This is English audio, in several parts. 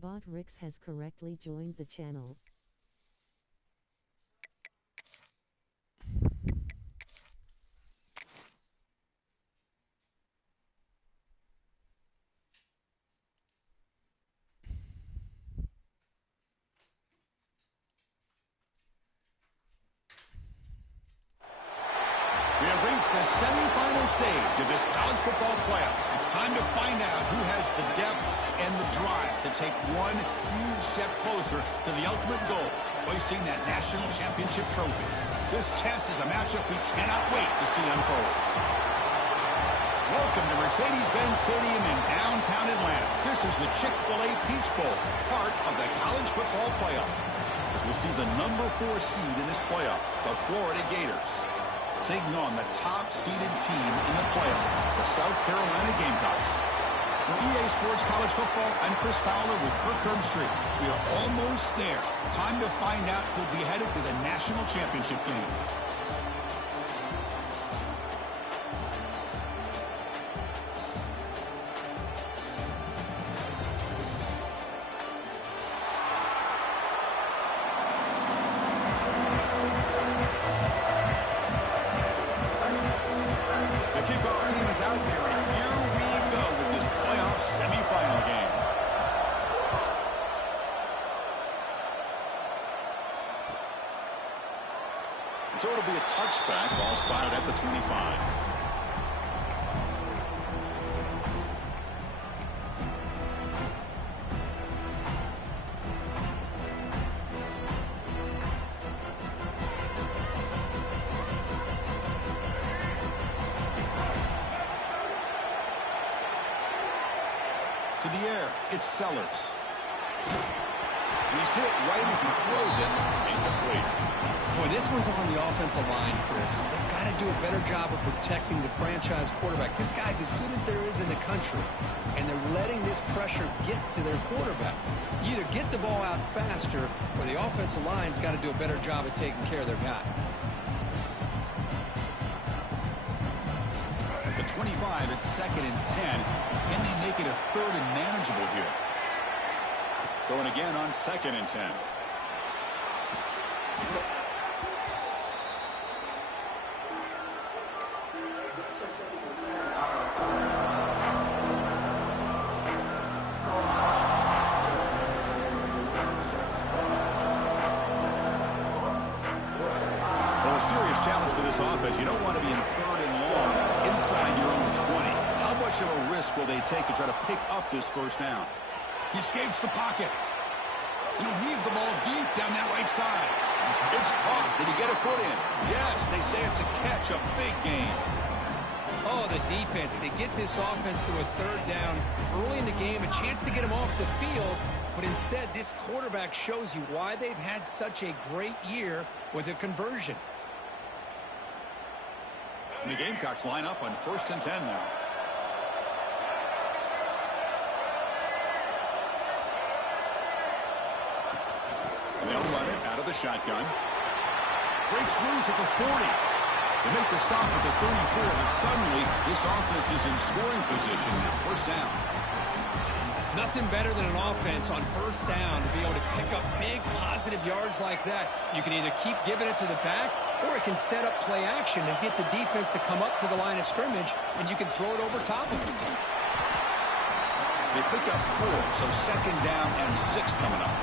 Bot Rix has correctly joined the channel. We have reached the semifinal stage of this college football playoff. It's time to find out who has the depth and the drive to take one huge step closer to the ultimate goal, hoisting that national championship trophy. This test is a matchup we cannot wait to see unfold. Welcome to Mercedes-Benz Stadium in downtown Atlanta. This is the Chick-fil-A Peach Bowl, part of the college football playoff. As we'll see the number 4 seed in this playoff, the Florida Gators, taking on the top-seeded team in the playoff, the South Carolina Gamecocks. For EA Sports College Football, I'm Chris Fowler with Kirk Herbstreit. We are almost there. Time to find out who'll be headed to the national championship game. So it'll be a touchback, ball spotted at the 25. To the air, it's Sellers. He's hit right as he throws it. Incomplete. Boy, this one's on the offensive line, Chris. They've got to do a better job of protecting the franchise quarterback. This guy's as good as there is in the country, and they're letting this pressure get to their quarterback. You either get the ball out faster, or the offensive line's got to do a better job of taking care of their guy. At the 25, it's 2nd and 10. Can they make it a 3rd and manageable here? Going again on 2nd and 10. Serious challenge for this offense. You don't want to be in 3rd and long inside your own 20. How much of a risk will they take to try to pick up this first down? He escapes the pocket. And he'll heave the ball deep down that right side. It's caught. Did he get a foot in? Yes, they say it's a catch, a big gain. Oh, the defense. They get this offense to a 3rd down early in the game, a chance to get him off the field. But instead, this quarterback shows you why they've had such a great year with a conversion. And the Gamecocks line up on 1st and 10 now. They'll run it out of the shotgun. Breaks loose at the 40. They make the stop at the 34, but suddenly this offense is in scoring position now. 1st down. Nothing better than an offense on 1st down to be able to pick up big positive yards like that. You can either keep giving it to the back, or it can set up play action and get the defense to come up to the line of scrimmage, and you can throw it over top of them. They pick up 4, so 2nd down and 6 coming up.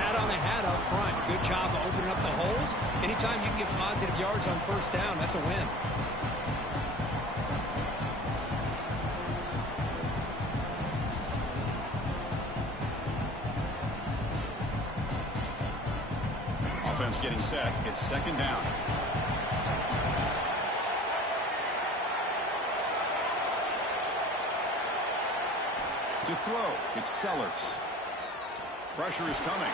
Hat on the hat up front. Good job of opening up the holes. Anytime you can get positive yards on 1st down, that's a win. Offense getting set. It's 2nd down. To throw, it's Sellers. Pressure is coming.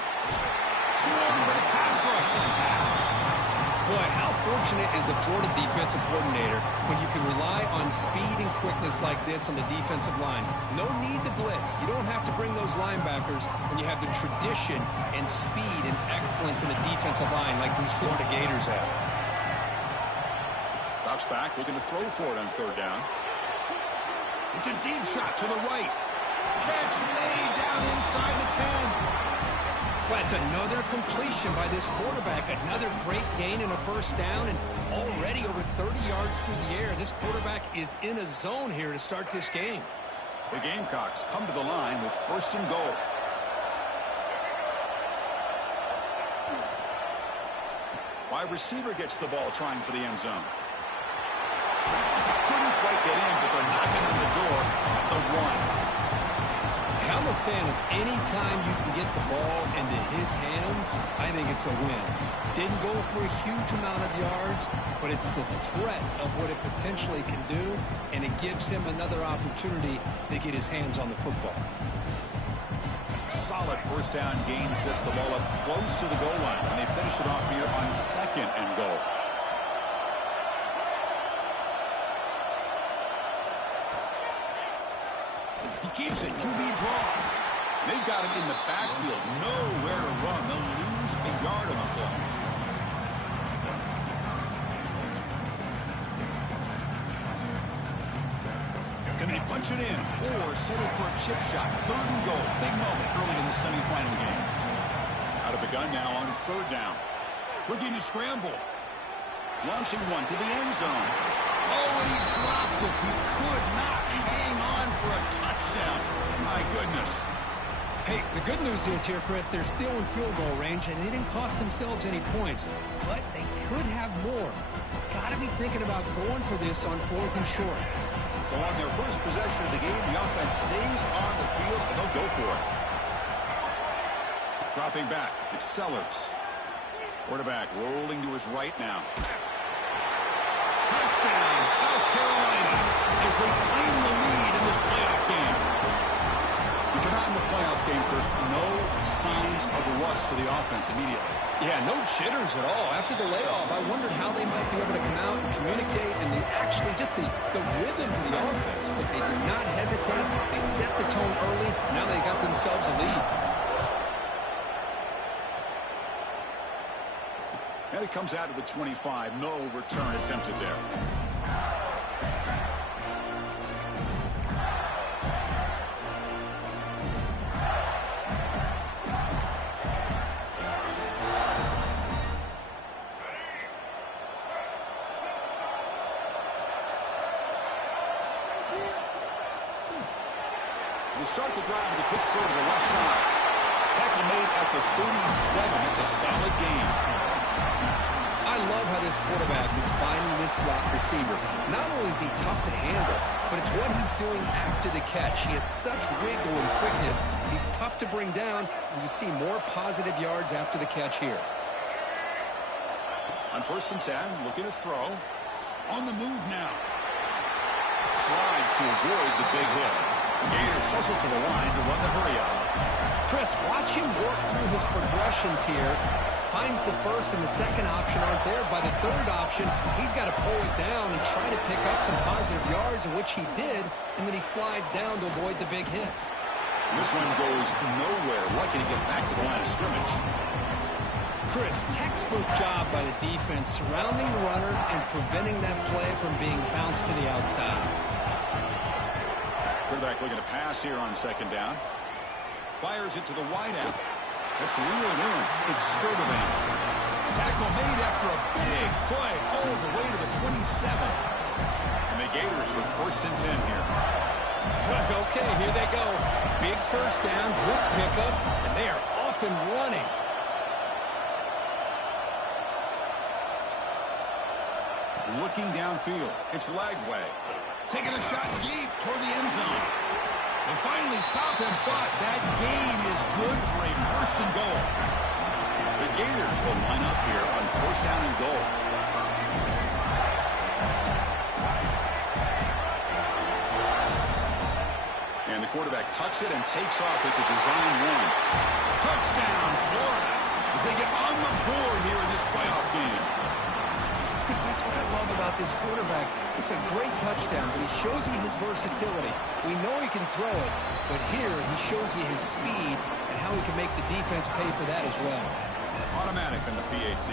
Swung by the pass rush. A sack. Boy, how fortunate is the Florida defensive coordinator when you can rely on speed and quickness like this on the defensive line. No need to blitz. You don't have to bring those linebackers when you have the tradition and speed and excellence in the defensive line like these Florida Gators have. Drops back, looking to throw for it on 3rd down. It's a deep shot to the right. Catch made down inside the 10. Well, it's another completion by this quarterback. Another great gain and a first down, and already over 30 yards through the air. This quarterback is in a zone here to start this game. The Gamecocks come to the line with 1st and goal. Wide receiver gets the ball trying for the end zone. Couldn't quite get in, but they're knocking on the door at the 1. I'm a fan of any time you can get the ball into his hands. I think it's a win. Didn't go for a huge amount of yards, but it's the threat of what it potentially can do, and it gives him another opportunity to get his hands on the football. Solid first down gain sets the ball up close to the goal line, and they finish it off here on 2nd and goal. He keeps it, QB draw. They've got him in the backfield, nowhere to run. They'll lose a yard on the play. Can they punch it in or settle for a chip shot? 3rd and goal, big moment early in the semifinal game. Out of the gun now on 3rd down. Looking to scramble. Launching one to the end zone. Oh, and he dropped it. He could not hang on for a touchdown. My goodness. Hey, the good news is here, Chris, they're still in field goal range, and they didn't cost themselves any points. But they could have more. Got to be thinking about going for this on 4th and short. So on their first possession of the game, the offense stays on the field, and they'll go for it. Dropping back, it's Sellers. Quarterback rolling to his right now. Touchdown, South Carolina, as they claim the lead in this playoff game. We come out in the playoff game, Kirk, no signs of rust for the offense immediately. Yeah, no jitters at all. After the layoff, I wondered how they might be able to come out and communicate and actually just the rhythm to the offense. But they did not hesitate. They set the tone early. Now they got themselves a lead. And it comes out to the 25. No return attempted there. They start the drive with a quick throw to the left side. Tackle made at the 37. It's a solid gain. I love how this quarterback is finding this slot receiver. Not only is he tough to handle, but it's what he's doing after the catch. He has such wiggle and quickness. He's tough to bring down, and you see more positive yards after the catch here. On 1st and 10, looking to throw. On the move now. Slides to avoid the big hit. The Gators hustle to the line to run the hurry up. Chris, watch him work through his progressions here. Finds the first and the second option aren't there. By the third option, he's got to pull it down and try to pick up some positive yards, which he did, and then he slides down to avoid the big hit. And this one goes nowhere. Lucky to get back to the line of scrimmage. Chris, textbook job by the defense surrounding the runner and preventing that play from being bounced to the outside. Quarterback looking to pass here on 2nd down. Fires it to the wideout. That's reeled in. It's Sturdivant. Tackle made after a big play all the way to the 27. And the Gators with 1st and 10 here. Okay, here they go. Big first down, good pickup, and they are off and running. Looking downfield. It's Lagway. Taking a shot deep toward the end zone. They finally stop him, but that gain is good for a 1st and goal. The Gators will line up here on 1st down and goal. And the quarterback tucks it and takes off as a design run. Touchdown, Florida, as they get on the board here in this playoff game. Chris, that's what I love about this quarterback. It's a great touchdown, but he shows you his versatility. We know he can throw it, but here he shows you his speed and how he can make the defense pay for that as well. Automatic on the PAT.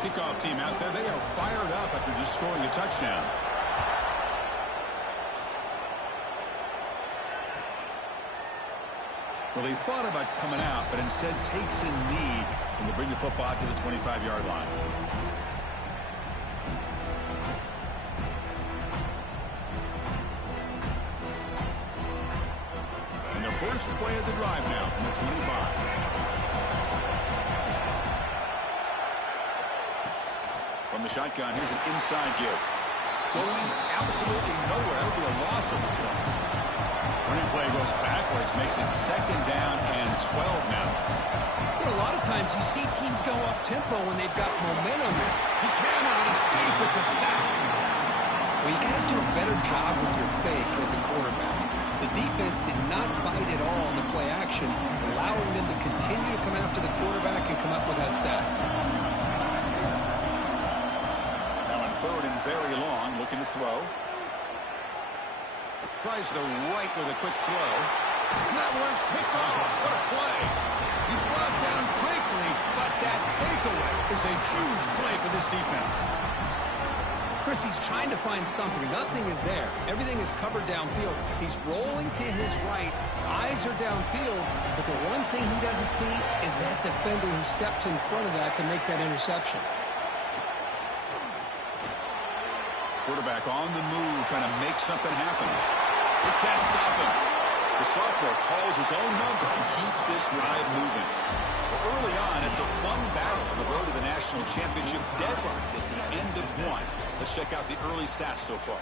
Kickoff team out there, they are fired up after just scoring a touchdown. Well, he thought about coming out, but instead takes a knee and will bring the football to the 25-yard line. And the first play of the drive now from the 25. From the shotgun, here's an inside give. Going absolutely nowhere. That would be a loss of the play. Running play goes backwards, makes it 2nd down and 12 now. Well, a lot of times you see teams go up-tempo when they've got momentum. He cannot escape. It's a sack. Well, you got to do a better job with your fake as the quarterback. The defense did not bite at all in the play action, allowing them to continue to come after the quarterback and come up with that sack. Now on 3rd and very long, looking to throw. Tries the right with a quick throw. And that one's picked off. What a play. He's brought down quickly, but that takeaway is a huge play for this defense. Chris, he's trying to find something. Nothing is there. Everything is covered downfield. He's rolling to his right. Eyes are downfield. But the one thing he doesn't see is that defender who steps in front of that to make that interception. Quarterback on the move, trying to make something happen. He can't stop him. The sophomore calls his own number and keeps this drive moving. But early on, it's a fun battle on the road to the national championship, deadlocked at the end of one. Let's check out the early stats so far.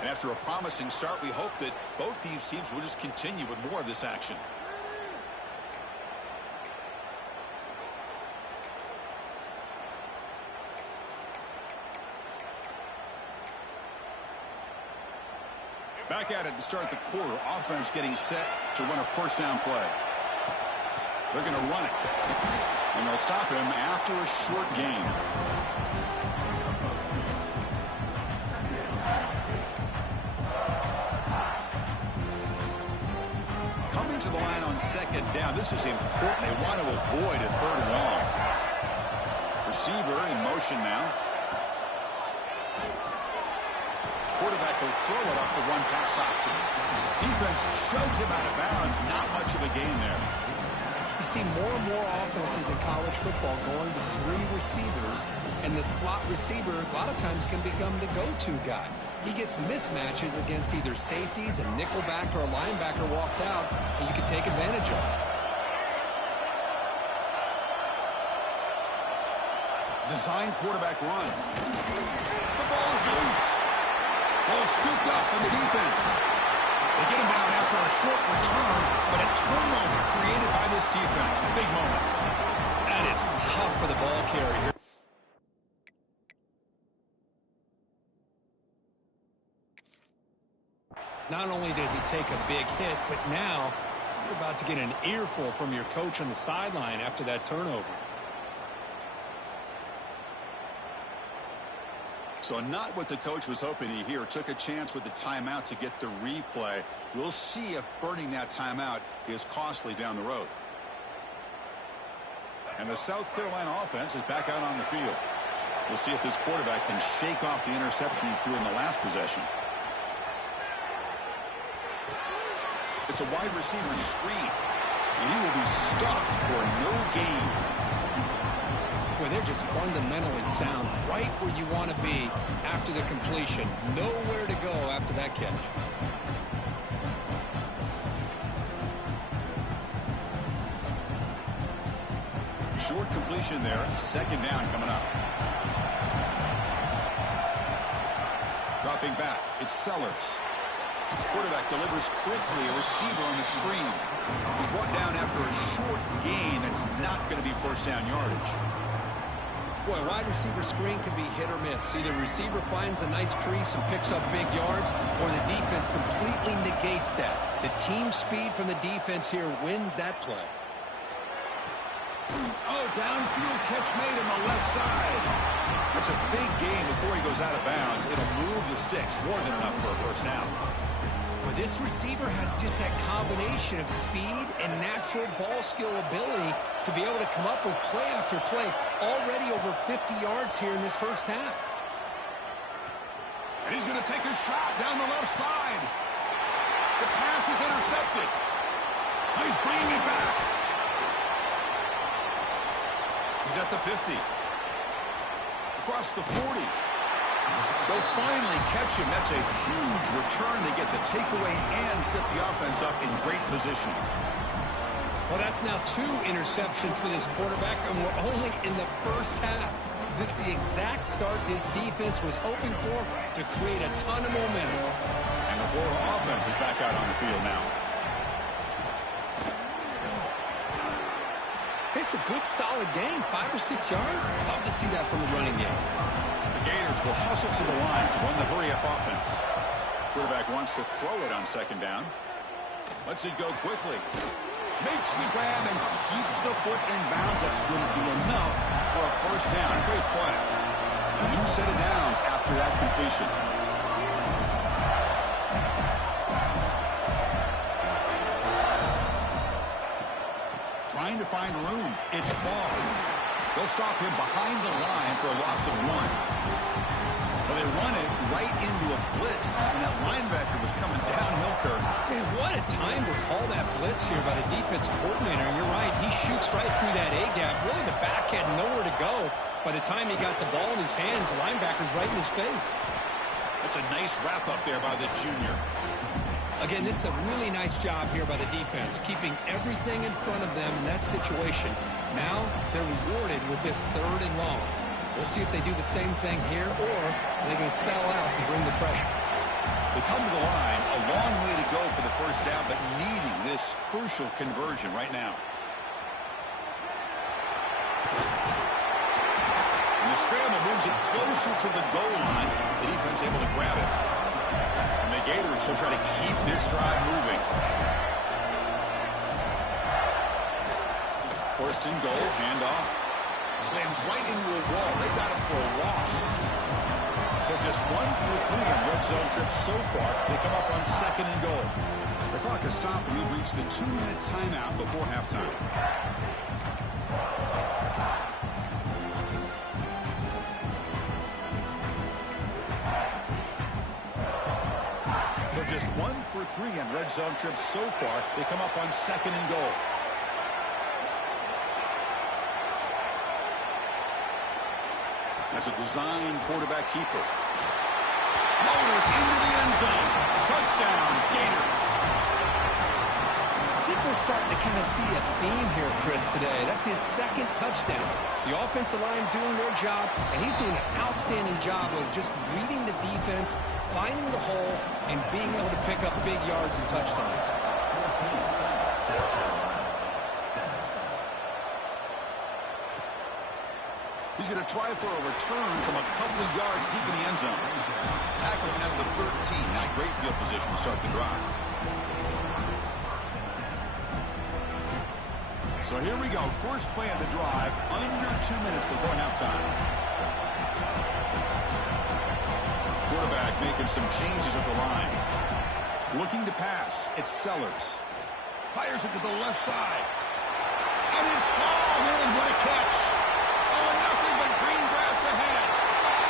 And after a promising start, we hope that both these teams will just continue with more of this action. Back at it to start the quarter. Offense getting set to run a 1st down play. They're going to run it. And they'll stop him after a short gain. Coming to the line on 2nd down. This is important. They want to avoid a 3rd and long. Receiver in motion now. Quarterback will throw it off the run-pass option. Defense shoves him out of bounds. Not much of a gain there. You see more and more offenses in college football going to 3 receivers, and the slot receiver a lot of times can become the go-to guy. He gets mismatches against either safeties, a nickelback, or a linebacker walked out, and you can take advantage of it. Design quarterback run. The ball is loose. Ball scooped up on the defense. They get him down after a short return, but a turnover created by this defense. Big moment. That is tough for the ball carrier. Not only does he take a big hit, but now you're about to get an earful from your coach on the sideline after that turnover. So not what the coach was hoping to hear. Took a chance with the timeout to get the replay. We'll see if burning that timeout is costly down the road. And the South Carolina offense is back out on the field. We'll see if this quarterback can shake off the interception he threw in the last possession. It's a wide receiver screen. And he will be stuffed for no gain. Boy, they're just fundamentally sound, right where you want to be after the completion. Nowhere to go after that catch. Short completion there. 2nd down coming up. Dropping back. It's Sellers. Quarterback delivers quickly. A receiver on the screen. He's brought down after a short gain. That's not going to be 1st down yardage. Boy, wide receiver screen can be hit or miss. Either receiver finds a nice crease and picks up big yards, or the defense completely negates that. The team speed from the defense here wins that play. Oh, downfield catch made on the left side. That's a big gain before he goes out of bounds. It'll move the sticks. More than enough for a 1st down. For this receiver has just that combination of speed and natural ball skill ability to be able to come up with play after play. Already over 50 yards here in this 1st half. And he's going to take a shot down the left side. The pass is intercepted. Oh, he's bringing it back. He's at the 50. Across the 40. They'll finally catch him. That's a huge return. They get the takeaway and set the offense up in great position. Well, that's now 2 interceptions for this quarterback, and we're only in the first half. This is the exact start this defense was hoping for to create a ton of momentum. And the Florida offense is back out on the field now. It's a good, solid game. 5 or 6 yards. Love to see that from the running game. The Gators will hustle to the line to run the hurry-up offense. Quarterback wants to throw it on second down. Lets it go quickly. Makes the grab and keeps the foot in bounds. That's going to be enough for a first down. Great play. A new set of downs after that completion. Trying to find room. It's Ball. They'll stop him behind the line for a loss of 1. Well, they run it right into a blitz, and that linebacker was coming downhill, Kirk. Man, what a time to call that blitz here by the defensive coordinator. You're right. He shoots right through that A-gap. Really, the back had nowhere to go. By the time he got the ball in his hands, the linebacker's right in his face. That's a nice wrap up there by the junior. Again, this is a really nice job here by the defense, keeping everything in front of them in that situation. Now they're rewarded with this 3rd and long. We'll see if they do the same thing here, or are they going to sell out and bring the pressure. They come to the line, a long way to go for the first down, but needing this crucial conversion right now. And the scramble moves it closer to the goal line. The defense able to grab it. And the Gators will try to keep this drive moving. First and goal, handoff. Slams right into a wall. They got him for a loss. So just 1 through 3 on red zone trips so far. They come up on second and goal. The clock has stopped, and we've reached the 2-minute timeout before halftime. So just 1 for 3 on red zone trips so far. They come up on second and goal. That's a design quarterback keeper. Motors into the end zone. Touchdown, Gators. I think we're starting to kind of see a theme here, Chris, today. That's his 2nd touchdown. The offensive line doing their job, and he's doing an outstanding job of just reading the defense, finding the hole, and being able to pick up big yards and touchdowns. He's going to try for a return from a couple of yards deep in the end zone. Tackle at the 13. Not great field position to start the drive. So here we go. First play of the drive. Under 2 minutes before halftime. Quarterback making some changes at the line. Looking to pass. It's Sellers. Fires it to the left side. And it's Hall. Man, what a catch.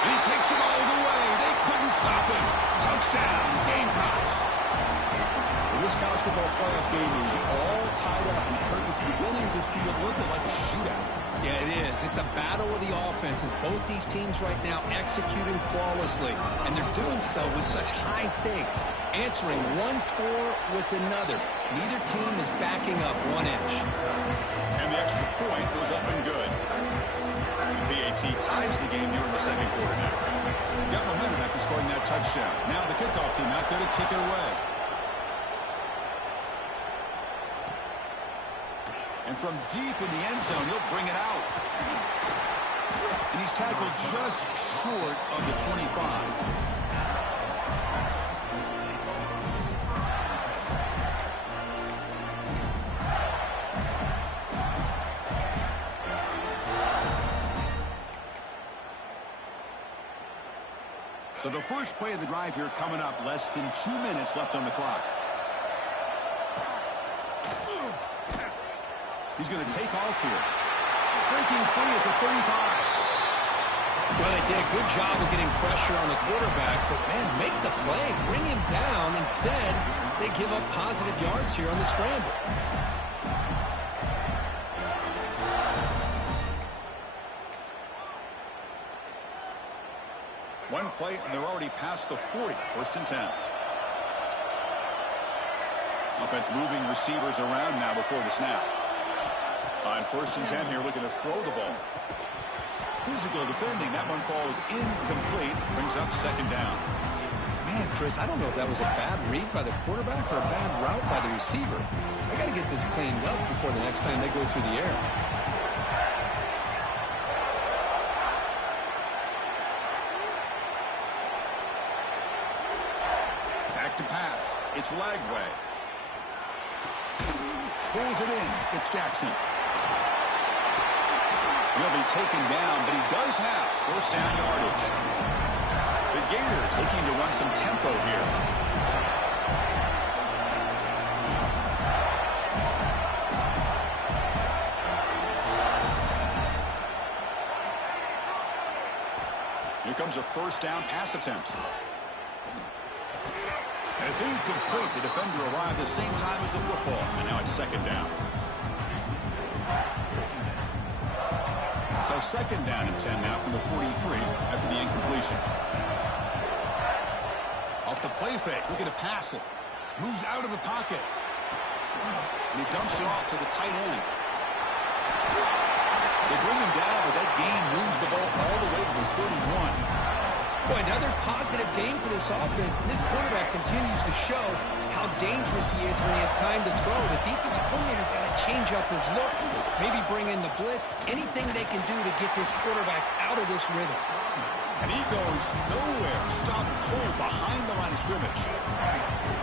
He takes it all the way. They couldn't stop him. Touchdown, Gamecocks. Well, this college football playoff game is all tied up, and Kirk, it's beginning to feel a little bit like a shootout. Yeah, it is. It's a battle of the offenses. Both these teams right now executing flawlessly, and they're doing so with such high stakes, answering one score with another. Neither team is backing up 1 inch. And the extra point goes up and good. PAT ties the game here in the second quarter now. Got momentum after scoring that touchdown. Now the kickoff team out there to kick it away. And from deep in the end zone, he'll bring it out. And he's tackled just short of the 25. So the first play of the drive here coming up. Less than 2 minutes left on the clock. He's going to take off here. Breaking free at the 35. Well, they did a good job of getting pressure on the quarterback, but, man, make the play. Bring him down. Instead, they give up positive yards here on the scramble. play, and they're already past the 40. First and 10. Offense moving receivers around now before the snap. On first and 10 here, looking to throw the ball. Physical defending. That one falls incomplete. Brings up second down. Man, Chris, I don't know if that was a bad read by the quarterback or a bad route by the receiver. I got to get this cleaned up before the next time they go through the air. Back to pass. It's Lagway. Pulls it in. It's Jackson. He'll be taken down, but he does have first down yardage. The Gators looking to run some tempo here. Here comes a first down pass attempt. And it's incomplete. The defender arrived the same time as the football, and now it's second down. So second down and 10 now from the 43 after the incompletion. Off the play fake, looking to pass it. Moves out of the pocket. And he dumps it off to the tight end. They bring him down, but that gain moves the ball all the way to the 31. Boy, another positive game for this offense, and this quarterback continues to show how dangerous he is when he has time to throw. The defensive coordinator's got to change up his looks, maybe bring in the blitz, anything they can do to get this quarterback out of this rhythm. And he goes nowhere. Stopped cold behind the line of scrimmage.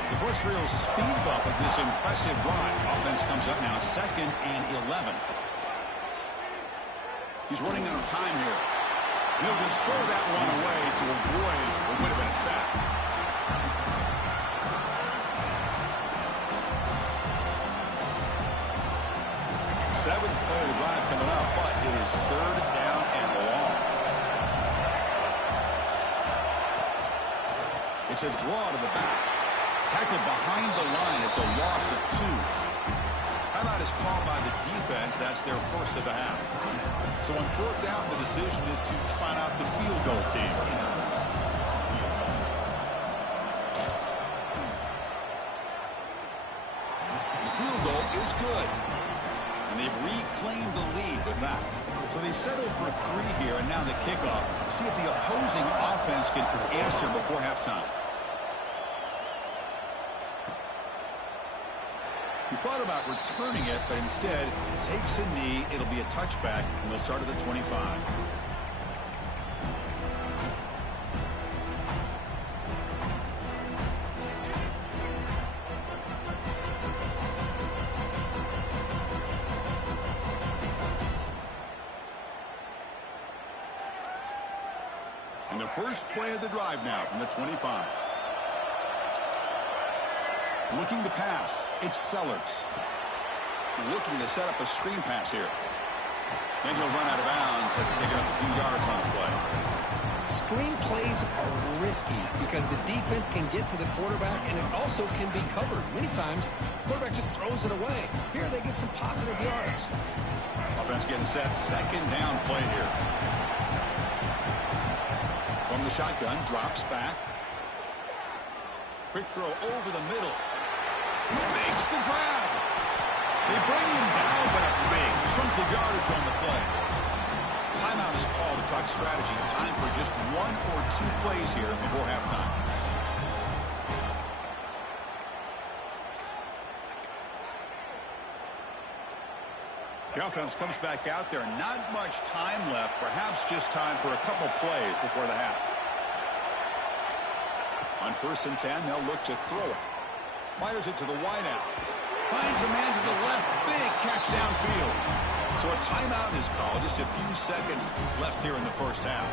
The first real speed bump of this impressive drive. Offense comes up now second and 11. He's running out of time here. He'll just throw that one away to avoid what would have been a sack. Seventh play of the drive coming up, but it is third down and long. It's a draw to the back. Tackled behind the line. It's a loss of 2. Timeout is called by the defense. That's their first of the half. So on fourth down, the decision is to trot out the field goal team. The field goal is good. And they've reclaimed the lead with that. So they settled for 3 here, and now the kickoff. See if the opposing offense can answer before halftime. He thought about returning it, but instead takes a knee. It'll be a touchback, and they'll start at the 25. And the first play of the drive now from the 25. Looking to pass. It's Sellers. Looking to set up a screen pass here. Then he'll run out of bounds after picking up a few yards on the play. Screen plays are risky because the defense can get to the quarterback, and it also can be covered. Many times, the quarterback just throws it away. Here, they get some positive yards. Offense getting set. Second down play here. From the shotgun, drops back. Quick throw over the middle. He makes the grab. They bring him down, but a big chunk of yardage on the play. Timeout is called to talk strategy. Time for just 1 or 2 plays here before halftime. The offense comes back out there. Not much time left. Perhaps just time for a couple plays before the half. On first and 10, they'll look to throw it. Fires it to the wideout. Finds a man to the left. Big catch downfield. So a timeout is called. Just a few seconds left here in the first half.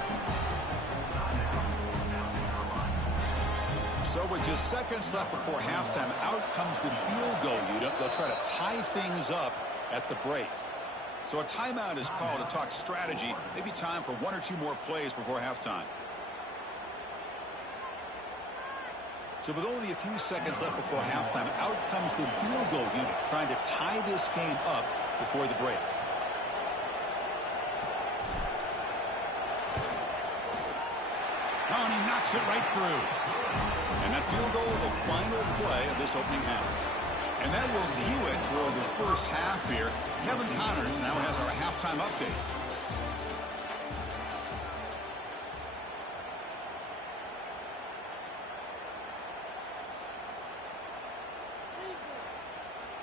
So with just seconds left before halftime, out comes the field goal unit. They'll try to tie things up at the break. So a timeout is called to talk strategy. Maybe time for 1 or 2 more plays before halftime. So with only a few seconds left before halftime, out comes the field goal unit trying to tie this game up before the break. Oh, and he knocks it right through. And that field goal, the final play of this opening half. And that will do it for the first half here. Kevin Connors now has our halftime update.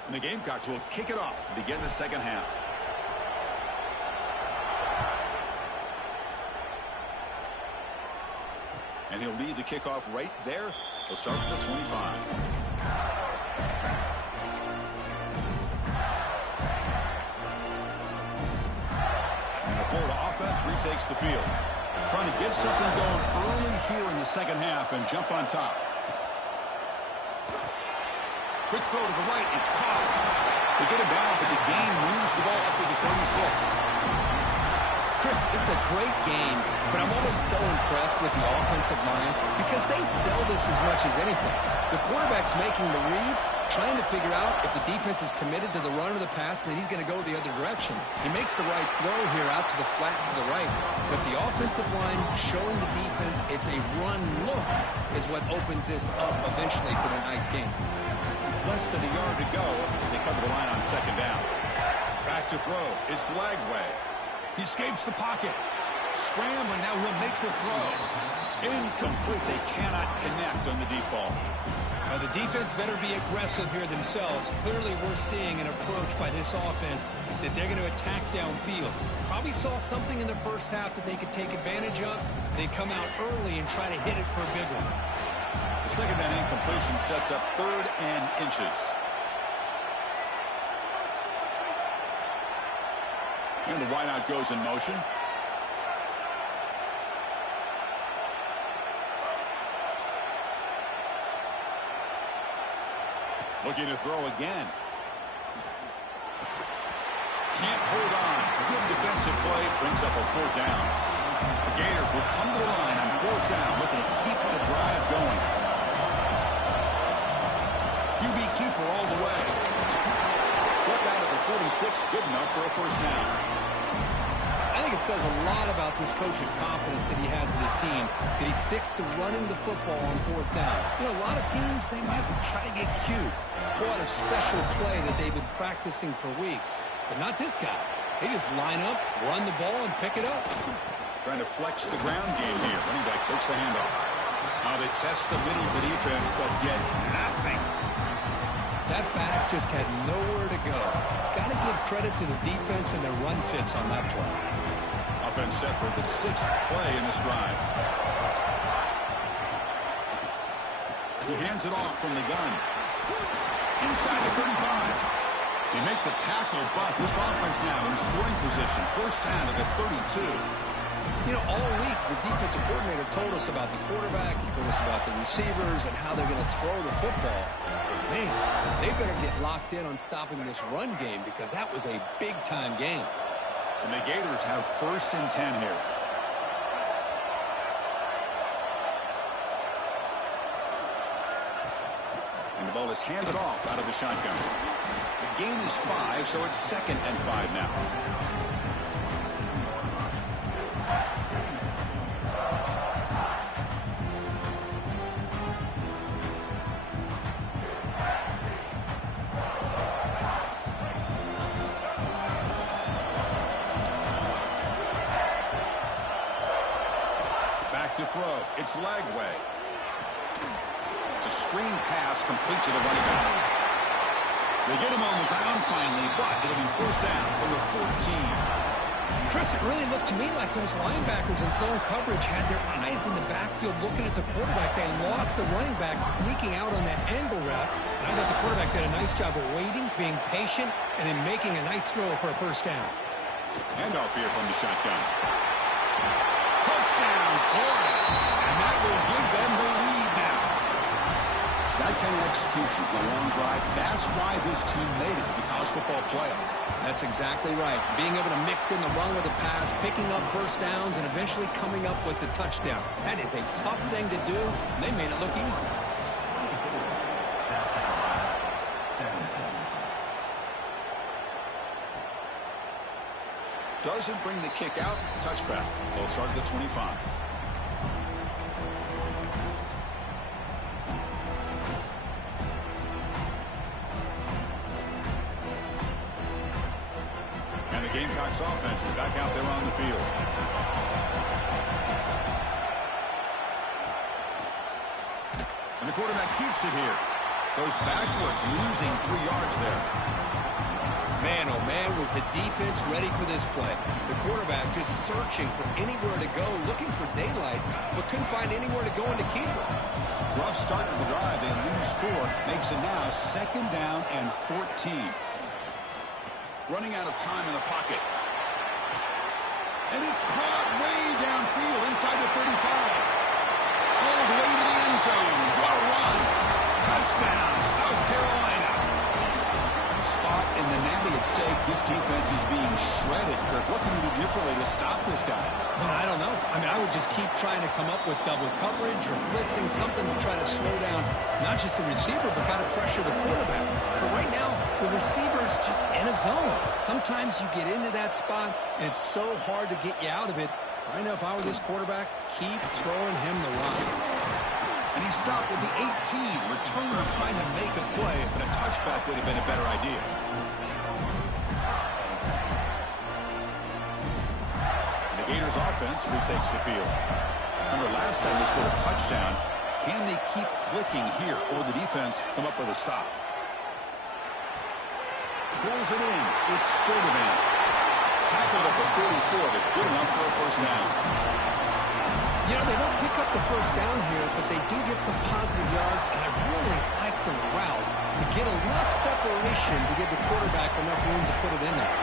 And the Gamecocks will kick it off to begin the second half. And he'll lead the kickoff right there. He'll start at the 25. And the Florida offense retakes the field. Trying to get something going early here in the second half and jump on top. Quick throw to the right. It's caught. They get him down, but the gain moves the ball up to the 36. Chris, it's a great game, but I'm always so impressed with the offensive line because they sell this as much as anything. The quarterback's making the read, trying to figure out if the defense is committed to the run or the pass, and then he's going to go the other direction. He makes the right throw here out to the flat to the right, but the offensive line showing the defense it's a run look is what opens this up eventually for the nice game. Less than a yard to go as they cover the line on second down. Back to throw. It's Lagway. He escapes the pocket. Scrambling. Now he'll make the throw. Incomplete. They cannot connect on the deep ball. Now the defense better be aggressive here themselves. Clearly we're seeing an approach by this offense that they're going to attack downfield. Probably saw something in the first half that they could take advantage of. They come out early and try to hit it for a big one. The second down incompletion sets up 3rd and inches. And the wideout goes in motion. Looking to throw again. Can't hold on. Good defensive play brings up a 4th down. The Gators will come to the line on 4th down, looking to keep the drive going. QB keeper all the way. Right down to the 46, good enough for a 1st down. I think it says a lot about this coach's confidence that he has in his team, that he sticks to running the football on 4th down. You know, a lot of teams, they might try to get cute, pull out a special play that they've been practicing for weeks. But not this guy. They just line up, run the ball, and pick it up. Trying to flex the ground game here. Running back takes the handoff. Now they test the middle of the defense, but get nothing. That back just had nowhere to go. Got to give credit to the defense and their run fits on that play. Offense set for the 6th play in this drive. He hands it off from the gun. Inside the 35. They make the tackle, but this offense now in scoring position. 1st down to the 32. You know, all week, the defensive coordinator told us about the quarterback. He told us about the receivers and how they're going to throw the football. But man, they better get locked in on stopping this run game because that was a big-time game. And the Gators have 1st and 10 here. And the ball is handed off out of the shotgun. The gain is 5, so it's 2nd and 5 now. To throw. It's Lagway. It's a screen pass complete to the running back. They get him on the ground finally, but it'll be 1st down from the 14. Chris, it really looked to me like those linebackers in zone coverage had their eyes in the backfield looking at the quarterback. They lost the running back sneaking out on that angle route. And I thought the quarterback did a nice job of waiting, being patient, and then making a nice throw for a 1st down. Handoff here from the shotgun. Touchdown, Florida. And that will give them the lead now. That kind of execution, the long drive, that's why this team made it to the college football playoff. That's exactly right. Being able to mix in the run with the pass, picking up 1st downs, and eventually coming up with the touchdown. That is a tough thing to do, and they made it look easy. Doesn't bring the kick out. Touchback. They'll start at the 25. The Gamecocks offense is back out there on the field. And the quarterback keeps it here. Goes backwards, losing 3 yards there. Man, oh man, was the defense ready for this play. The quarterback just searching for anywhere to go, looking for daylight, but couldn't find anywhere to go into keeper. Rough start to the drive. They lose 4. Makes it now 2nd down and 14. Running out of time in the pocket. And it's caught way downfield inside the 35. All the way to the end zone. What a run. Touchdown, South Carolina. Spot in the natty at stake. This defense is being shredded. Kirk, what can they do differently to stop this guy? Man, I don't know. I mean, I would just keep trying to come up with double coverage or blitzing, something to try to slow down not just the receiver, but kind of pressure the quarterback. But right now, the receiver's just in a zone. Sometimes you get into that spot, and it's so hard to get you out of it. Right now, if I were this quarterback, keep throwing him the rock. And he stopped at the 18. Returner trying to make a play, but a touchback would have been a better idea. The Gators offense retakes the field. Remember, last time they scored a touchdown. Can they keep clicking here, or the defense come up with a stop? Pulls it in. It's Sturdivant. Tackled at the 44, but good enough for a first down. You know, they don't pick up the first down here, but they do get some positive yards, and I really like the route to get enough separation to give the quarterback enough room to put it in there.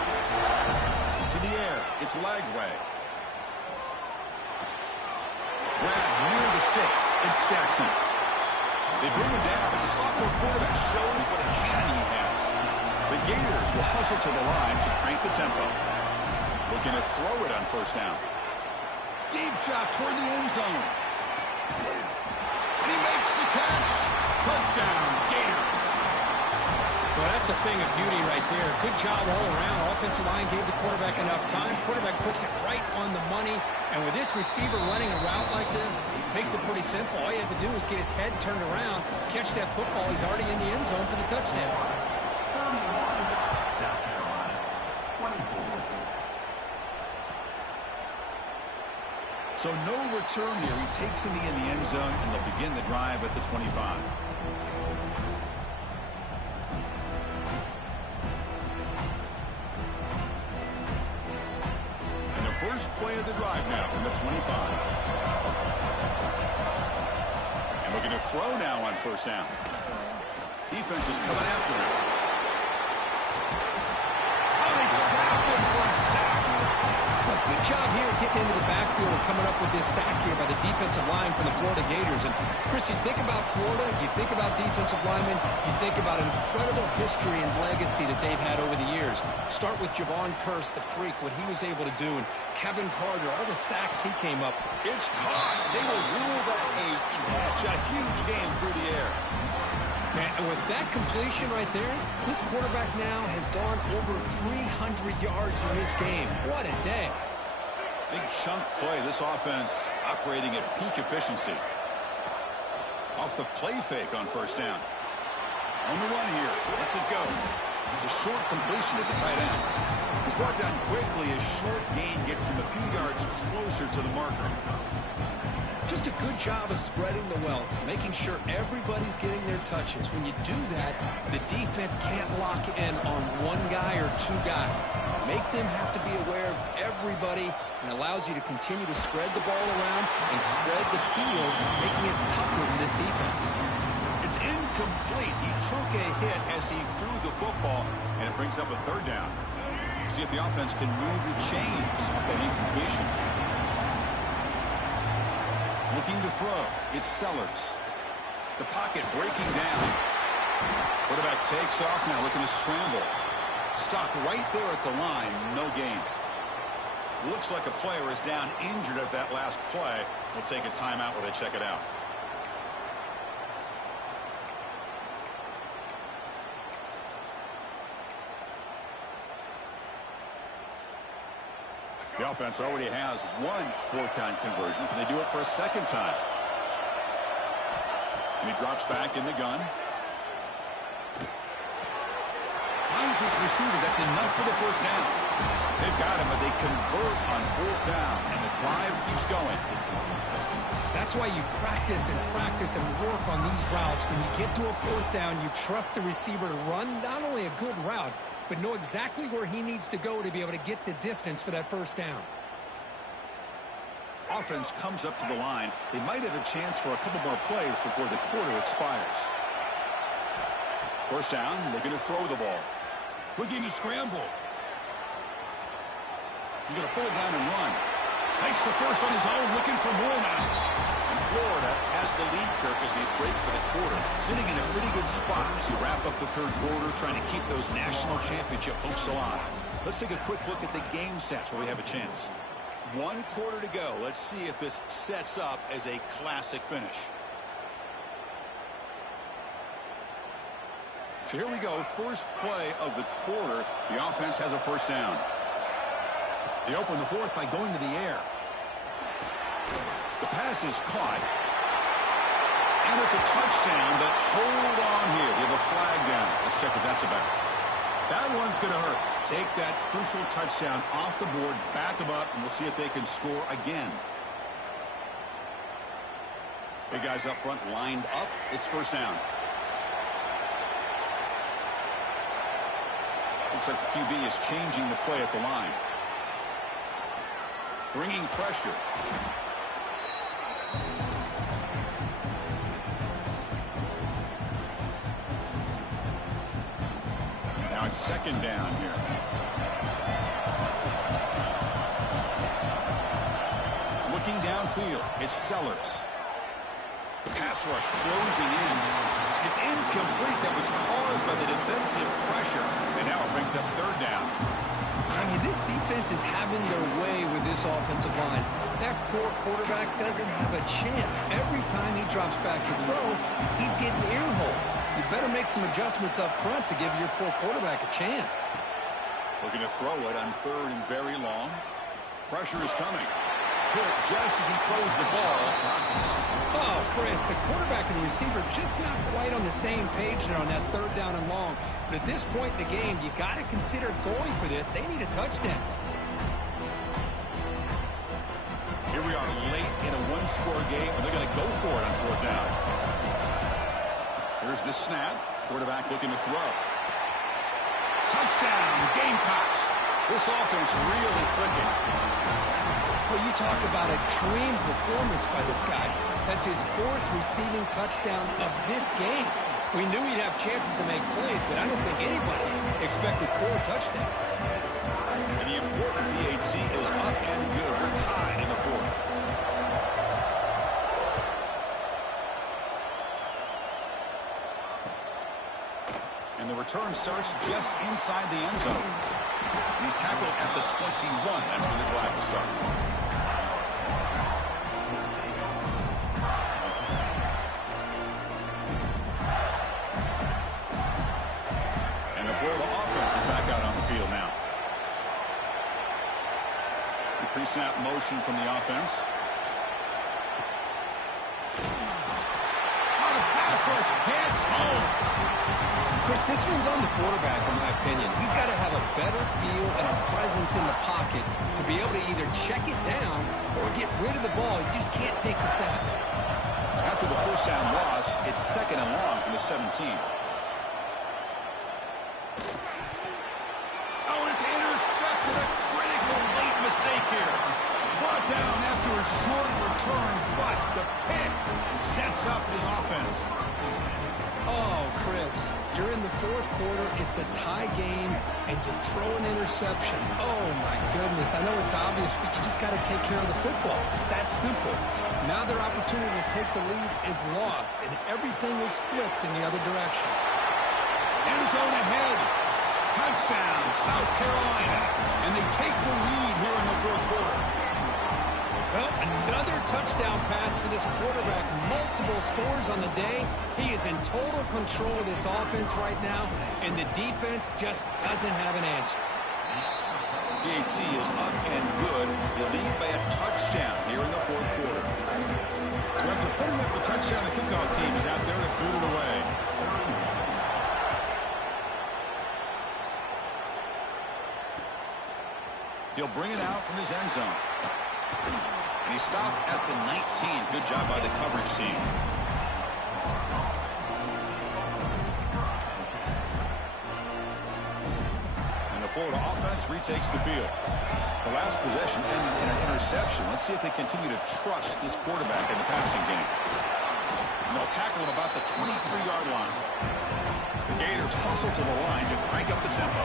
To the air, it's Lagway. Grab near the sticks, it's Jackson. They bring him down, but the sophomore quarterback shows what a cannon he has. The Gators will hustle to the line to crank the tempo. Looking to throw it on first down. Deep shot toward the end zone. And he makes the catch. Touchdown, Gators. Well, that's a thing of beauty right there. Good job all around. Offensive line gave the quarterback enough time. Quarterback puts it right on the money. And with this receiver running a route like this, makes it pretty simple. All you have to do is get his head turned around, catch that football. He's already in the end zone for the touchdown. So no return here. He takes it in the end zone, and they'll begin the drive at the 25. And the first play of the drive now from the 25. And looking to throw now on first down. Defense is coming after him. Oh, they trap him for a sack. Well, good job here getting into the backfield and coming up with this sack here by the defensive line from the Florida Gators. And, Chris, you think about Florida, you think about defensive linemen, you think about incredible history and legacy that they've had over the years. Start with Javon Kearse, the freak, what he was able to do, and Kevin Carter, all the sacks he came up. It's caught. They will rule that a catch, a huge game through the air. Man, and with that completion right there, this quarterback now has gone over 300 yards in this game. What a day. Big chunk play. This offense operating at peak efficiency. Off the play fake on first down. On the run here. Lets it go. It's a short completion to the tight end. He's brought down quickly. A short gain gets them a few yards closer to the marker. Just a good job of spreading the wealth, making sure everybody's getting their touches. When you do that, the defense can't lock in on one guy or two guys. Make them have to be aware of everybody, and allows you to continue to spread the ball around and spread the field, making it tougher for this defense. It's incomplete. He took a hit as he threw the football, and it brings up a third down. See if the offense can move the chains off that incompletion. Looking to throw. It's Sellers. The pocket breaking down. Quarterback takes off now, looking to scramble. Stopped right there at the line. No gain. Looks like a player is down injured at that last play. We'll take a timeout while they check it out. The offense already has one fourth-down conversion. Can they do it for a second time? And he drops back in the gun. finds his receiver. That's enough for the first down. They've got him, but they convert on fourth down, and the drive keeps going. That's why you practice and work on these routes. When you get to a fourth down, you trust the receiver to run not only a good route, but know exactly where he needs to go to be able to get the distance for that first down. Offense comes up to the line. They might have a chance for a couple more plays before the quarter expires. First down, looking to throw the ball. Looking to scramble. He's going to pull it down and run. Makes the first on his own, looking for more now. And Florida has the lead, Kirk, as we break for the quarter. Sitting in a pretty good spot as we wrap up the third quarter, trying to keep those national championship hopes alive. Let's take a quick look at the game stats where we have a chance. 1 quarter to go. Let's see if this sets up as a classic finish. So here we go. First play of the quarter. The offense has a first down. They open the fourth by going to the air. The pass is caught. And it's a touchdown, but hold on here. We have a flag down. Let's check what that's about. That one's going to hurt. Take that crucial touchdown off the board, back them up, and we'll see if they can score again. Big guys up front lined up. It's first down. Looks like the QB is changing the play at the line. Bringing pressure. Now it's second down here. Looking downfield, it's Sellers. Pass rush closing in. It's incomplete. That was caused by the defensive pressure. And now it brings up third down. I mean, this defense is having their way with this offensive line. That poor quarterback doesn't have a chance. Every time he drops back to throw, he's getting earholed. You better make some adjustments up front to give your poor quarterback a chance. Looking to throw it on third and very long. Pressure is coming. Hit just as he throws the ball. Oh, Chris, the quarterback and the receiver just not quite on the same page there on that third down and long. But at this point in the game, you got to consider going for this. They need a touchdown. Here we are late in a one-score game, and they're going to go for it on fourth down. Here's the snap. Quarterback looking to throw. Touchdown, Gamecocks. This offense really clicking. Well, you talk about a dream performance by this guy. That's his 4th receiving touchdown of this game. We knew he'd have chances to make plays, but I don't think anybody expected 4 touchdowns. And the important PAT is up and good. We're tied in the 4th. And the return starts just inside the end zone. He's tackled at the 21. That's where the drive will start. Pre-snap motion from the offense. Oh, the pass rush gets home. Chris, this one's on the quarterback, in my opinion. He's got to have a better feel and a presence in the pocket to be able to either check it down or get rid of the ball. You just can't take the sack. After the first down loss, it's second and long from the 17. Oh, it's intercepted. A critical late mistake here. Brought down after a short return, but the pick sets up his offense. Oh, Chris, you're in the 4th quarter. It's a tie game, and you throw an interception. Oh, my goodness. I know it's obvious, but you just got to take care of the football. It's that simple. Now their opportunity to take the lead is lost, and everything is flipped in the other direction. End zone ahead. Touchdown, South Carolina. And they take the lead here in the 4th quarter. Well, another touchdown pass for this quarterback. Multiple scores on the day. He is in total control of this offense right now, and the defense just doesn't have an answer. PAT is up and good. They lead by a touchdown here in the 4th quarter. So after putting up the touchdown, the kickoff team is out there to boot it away. He'll bring it out from his end zone. And he stopped at the 19. Good job by the coverage team. And the Florida offense retakes the field. The last possession ended in an interception. Let's see if they continue to trust this quarterback in the passing game. And they'll tackle him about the 23-yard line. The Gators hustle to the line to crank up the tempo.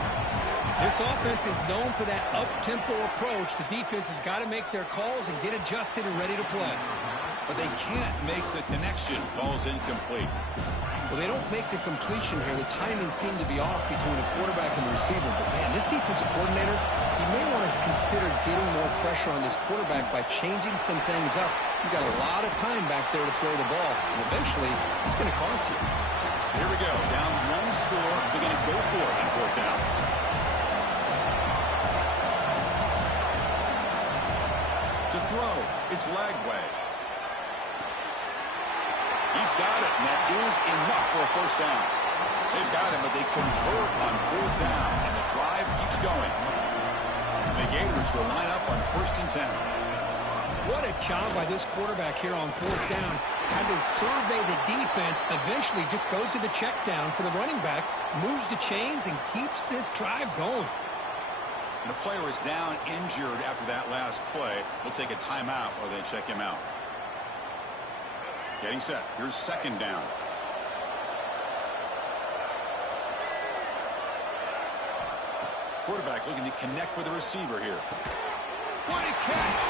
This offense is known for that up-tempo approach. The defense has got to make their calls and get adjusted and ready to play. But they can't make the connection. Ball's incomplete. Well, they don't make the completion here. The timing seemed to be off between the quarterback and the receiver. But, man, this defensive coordinator, he may want to consider getting more pressure on this quarterback by changing some things up. You've got a lot of time back there to throw the ball. And eventually, it's going to cost you. So here we go. Down one score. They're going to go for it on fourth down. To throw, it's Lagway. He's got it, and that is enough for a first down. They've got him, but they convert on fourth down, and the drive keeps going. The Gators will line up on 1st and 10. What a job by this quarterback here on fourth down. Had to survey the defense, eventually just goes to the check down for the running back, moves the chains, and keeps this drive going. And the player is down injured after that last play. We'll take a timeout while they check him out. Getting set. Here's 2nd down. Quarterback looking to connect with the receiver here. What a catch!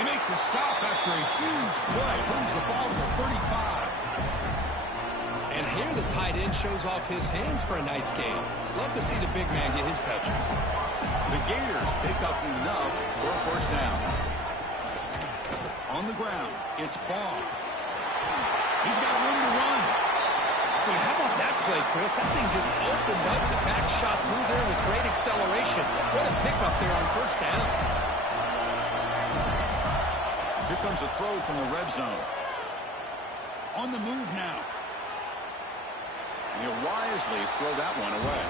They make the stop after a huge play. Moves the ball to the 35. And here the tight end shows off his hands for a nice game. Love to see the big man get his touches. The Gators pick up enough for a first down. On the ground, it's Ball. He's got room to run. Boy, how about that play, Chris? That thing just opened up. The back shot through there with great acceleration. What a pickup there on first down. Here comes a throw from the red zone. On the move now. And he'll wisely throw that one away.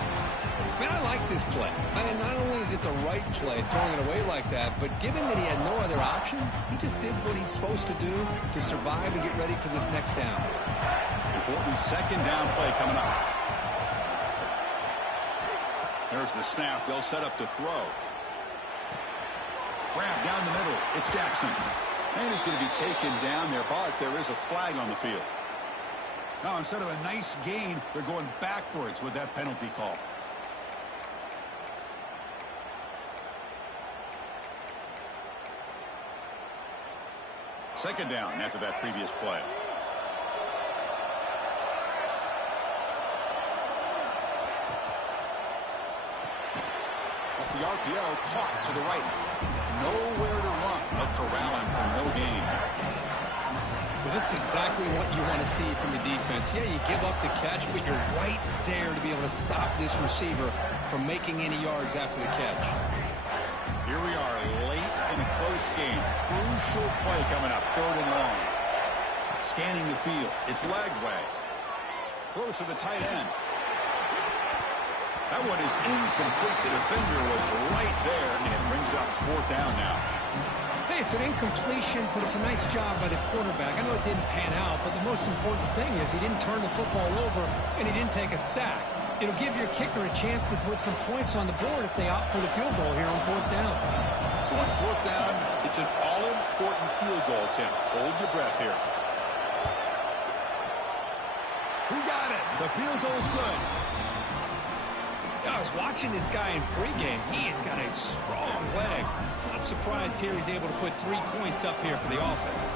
Man, I like this play. I mean, not only is it the right play, throwing it away like that, but given that he had no other option, he just did what he's supposed to do to survive and get ready for this next down. Important 2nd down play coming up. There's the snap. They'll set up to throw. Grab down the middle. It's Jackson. And he's going to be taken down there, but there is a flag on the field. Now, instead of a nice gain, they're going backwards with that penalty call. Second down after that previous play. Off the RPO, caught to the right. Nowhere to run. They'll corral him for no gain. Well, this is exactly what you want to see from the defense. Yeah, you give up the catch, but you're right there to be able to stop this receiver from making any yards after the catch. Here we are late in a close game. Crucial play coming up, 3rd and long. Scanning the field. It's Lagway. Throws to the tight end. That one is incomplete. The defender was right there, and it brings up 4th down now. Hey, it's an incompletion, but it's a nice job by the quarterback. I know it didn't pan out, but the most important thing is he didn't turn the football over, and he didn't take a sack. It'll give your kicker a chance to put some points on the board if they opt for the field goal here on 4th down. So on 4th down, it's an all-important field goal attempt. Hold your breath here. He got it. The field goal's good. I was watching this guy in pregame. He has got a strong leg. Not surprised here he's able to put 3 points up here for the offense.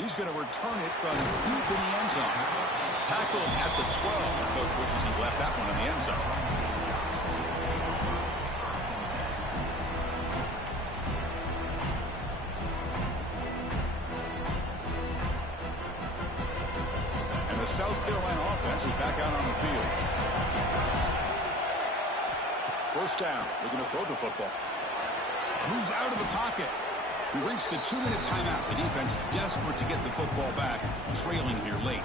He's going to return it from deep in the end zone. Tackle at the 12. The coach wishes he left that one in the end zone. And the South Carolina offense is back out on the field. First down. We're going to throw the football. Moves out of the pocket. We've reached the 2-minute timeout. The defense desperate to get the football back, trailing here late.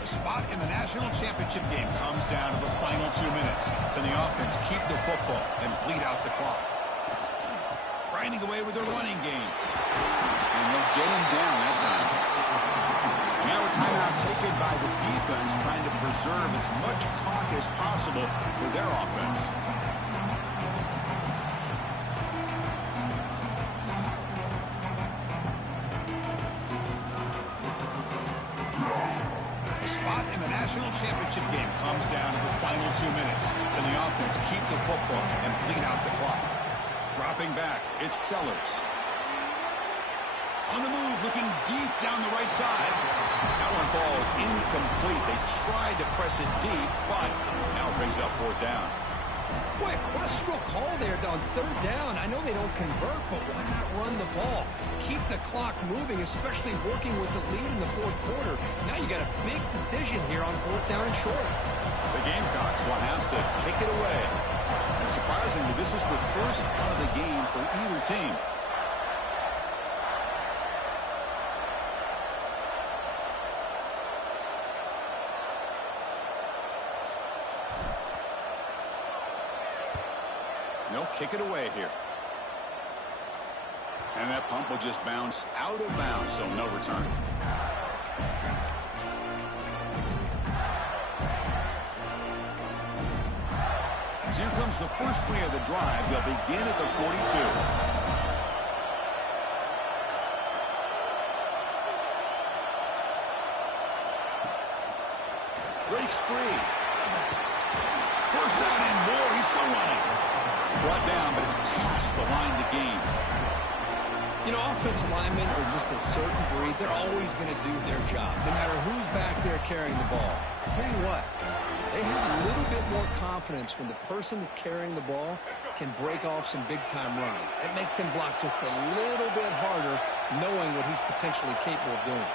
The spot in the national championship game comes down to the final 2 minutes. Can the offense keep the football and bleed out the clock? Grinding away with their running game. And they'll get him down that time. Now a timeout taken by the defense, trying to preserve as much clock as possible for their offense. The spot in the national championship game comes down to the final 2 minutes. Can the offense keep the football and bleed out the clock? Dropping back, it's Sellers. On the move, looking deep down the right side. That one falls incomplete. They tried to press it deep, but now it brings up 4th down. Boy, a questionable call there on 3rd down. I know they don't convert, but why not run the ball? Keep the clock moving, especially working with the lead in the 4th quarter. Now you got a big decision here on 4th down and short. The Gamecocks will have to kick it away. And surprisingly, this is the first out of the game for either team. They'll kick it away here. And that pump will just bounce out of bounds, so no return. As here comes the first play of the drive. They'll begin at the 42. Breaks free. First down and more. He's still running. Brought down, but it's past the line to gain. You know, offensive linemen are just a certain breed. They're always going to do their job, no matter who's back there carrying the ball. I'll tell you what, they have a little bit more confidence when the person that's carrying the ball can break off some big-time runs. It makes him block just a little bit harder, knowing what he's potentially capable of doing.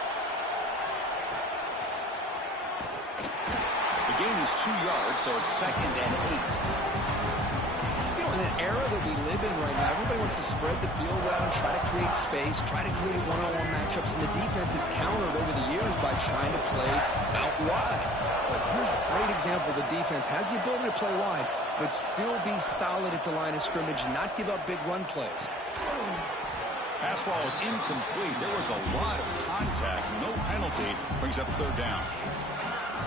The gain is 2 yards, so it's 2nd and 8. In an era that we live in right now, everybody wants to spread the field around, try to create space, try to create one-on-one matchups, and the defense has countered over the years by trying to play out wide. But here's a great example. The defense has the ability to play wide, but still be solid at the line of scrimmage and not give up big run plays. Pass ball is incomplete. There was a lot of contact. No penalty. Brings up 3rd down.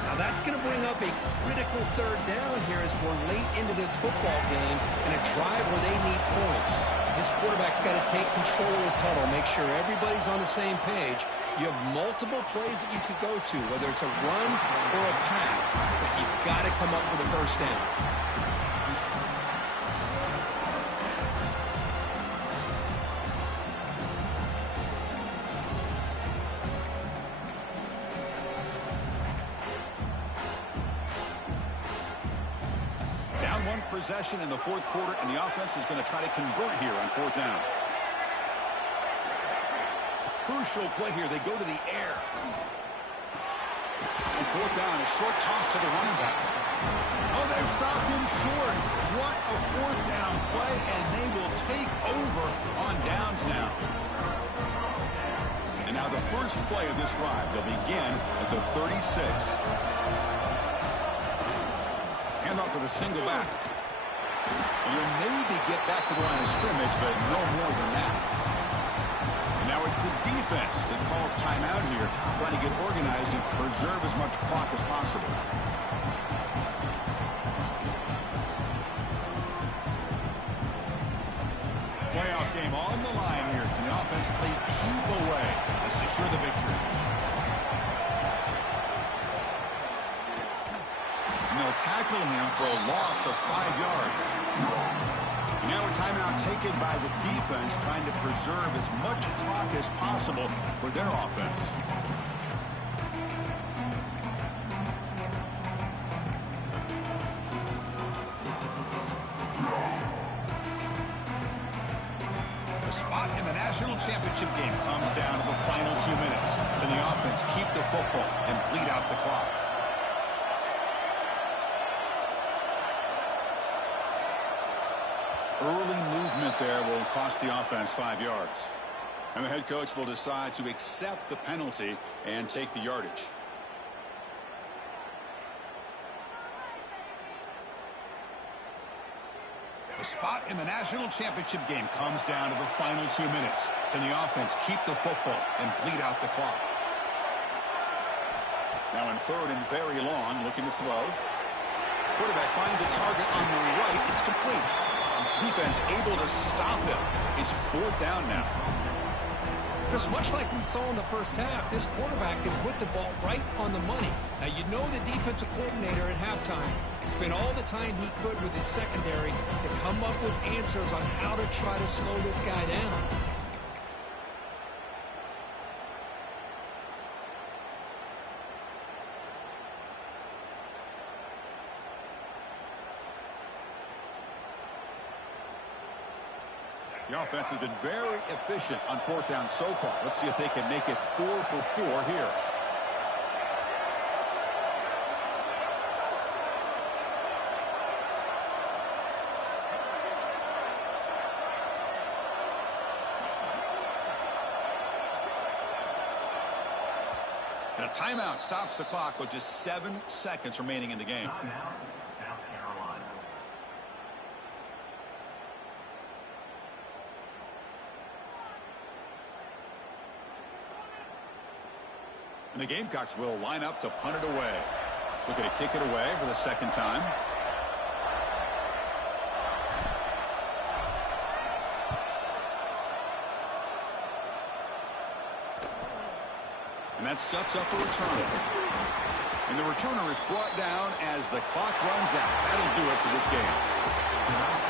Now that's going to bring up a critical 3rd down here as we're late into this football game and a drive where they need points. This quarterback's got to take control of this huddle, make sure everybody's on the same page. You have multiple plays that you could go to, whether it's a run or a pass, but you've got to come up with a 1st down. Possession in the 4th quarter, and the offense is going to try to convert here on 4th down. Crucial play here. They go to the air. On 4th down, a short toss to the running back. Oh, they've stopped him short. What a 4th down play, and they will take over on downs now. And now the first play of this drive. They'll begin at the 36. Hand off to the single back. You'll maybe get back to the line of scrimmage, but no more than that. And now it's the defense that calls timeout here, trying to get organized and preserve as much clock as possible. Playoff game on the line here. Can the offense play keep away and secure the victory? They'll tackle him for a loss of 5 yards. Now a timeout taken by the defense, trying to preserve as much clock as possible for their offense. national championship game comes down to the final 2 minutes. Then the offense keep the football and bleed out the clock. Early movement there will cost the offense 5 yards. And the head coach will decide to accept the penalty and take the yardage. The spot in the national championship game comes down to the final 2 minutes. Can the offense keep the football and bleed out the clock? Now in 3rd and very long, looking to throw. Quarterback finds a target on the right. It's complete. Defense able to stop him. It's 4th down now. Just much like we saw in the first half, this quarterback can put the ball right on the money. Now, you know the defensive coordinator at halftime spent all the time he could with his secondary to come up with answers on how to try to slow this guy down. The offense has been very efficient on 4th down so far. Let's see if they can make it 4 for 4 here. And a timeout stops the clock with just 7 seconds remaining in the game. And the Gamecocks will line up to punt it away. Looking to kick it away for the 2nd time. And that sets up a return. And the returner is brought down as the clock runs out. That'll do it for this game.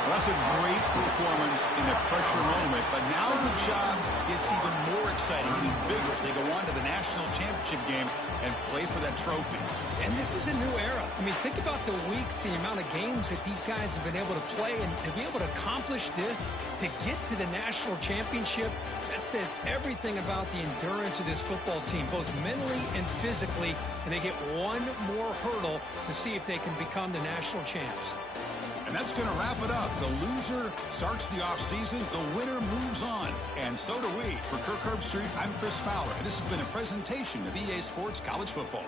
Well, that's a great performance in a pressure moment, but now the job gets even more exciting, even bigger as they go on to the national championship game and play for that trophy. And this is a new era. I mean, think about the weeks, the amount of games that these guys have been able to play, and to be able to accomplish this, to get to the national championship, that says everything about the endurance of this football team, both mentally and physically, and they get one more hurdle to see if they can become the national champs. And that's going to wrap it up. The loser starts the offseason. The winner moves on. And so do we. For Kirk Herbstreit, I'm Chris Fowler. And this has been a presentation of EA Sports College Football.